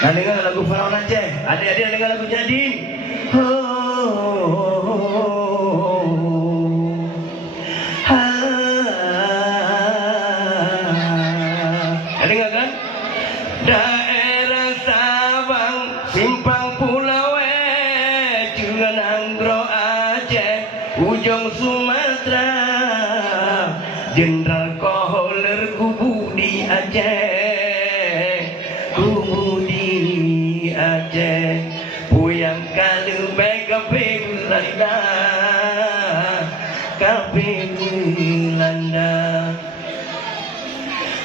Nah dengar lagu Faraon Aceh. Adik-adik dengar lagu Jadin. Dengar kan? Daerah Sabang, Simpang Pulau Jungan Anggro Aceh, ujung Sumatera, Jenderal Koholer kubu di Aceh, kubu di Aceh, puyang kalu kape Belanda, kape Belanda.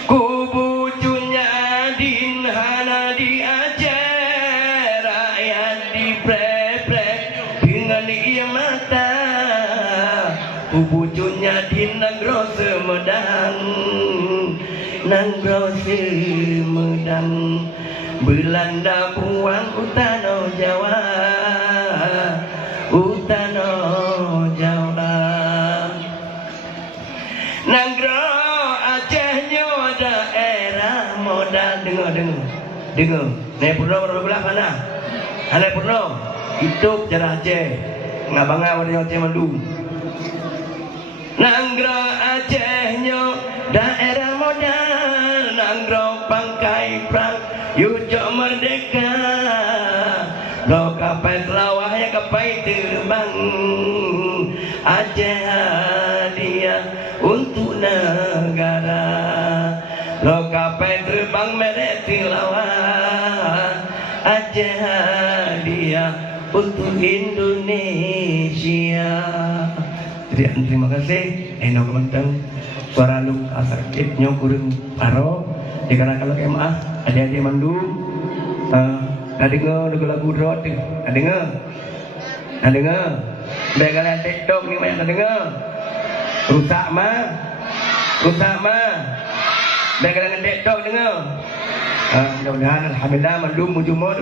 Kubu Cunyadin hana di Aceh, rakyat diprepret dengan ia mata. Kubu Cunyadin Nanggro Semedang, Nanggro Semedang, Belanda buang utano Jawa, utano Jawa. Nanggro Acehnya daerah modal. Dengar. Nek Purno berbelah mana? Ane Purno hidup cara Aceh, ngabanga warga Aceh Mandu. Nanggro Acehnya daerah modal, Nanggro Pangkai Perang, Yujo Merdeka, lo kapai selawah ya kapai terbang, Aceh hadiah untuk negara, lo kapai terbang merek tilawah, Aceh hadiah untuk Indonesia. Terima kasih. Eno kementeng suara lu asakitnya kurang paro. Dikana kalau MA adik-adik Mandu, dengar lagu drot, dengar. Baik kalian TikTok ni banyak dengar. Rusak mah. Baik kalian TikTok dengar. Mudah-mudahan alhamdulillah Mandu mujumur.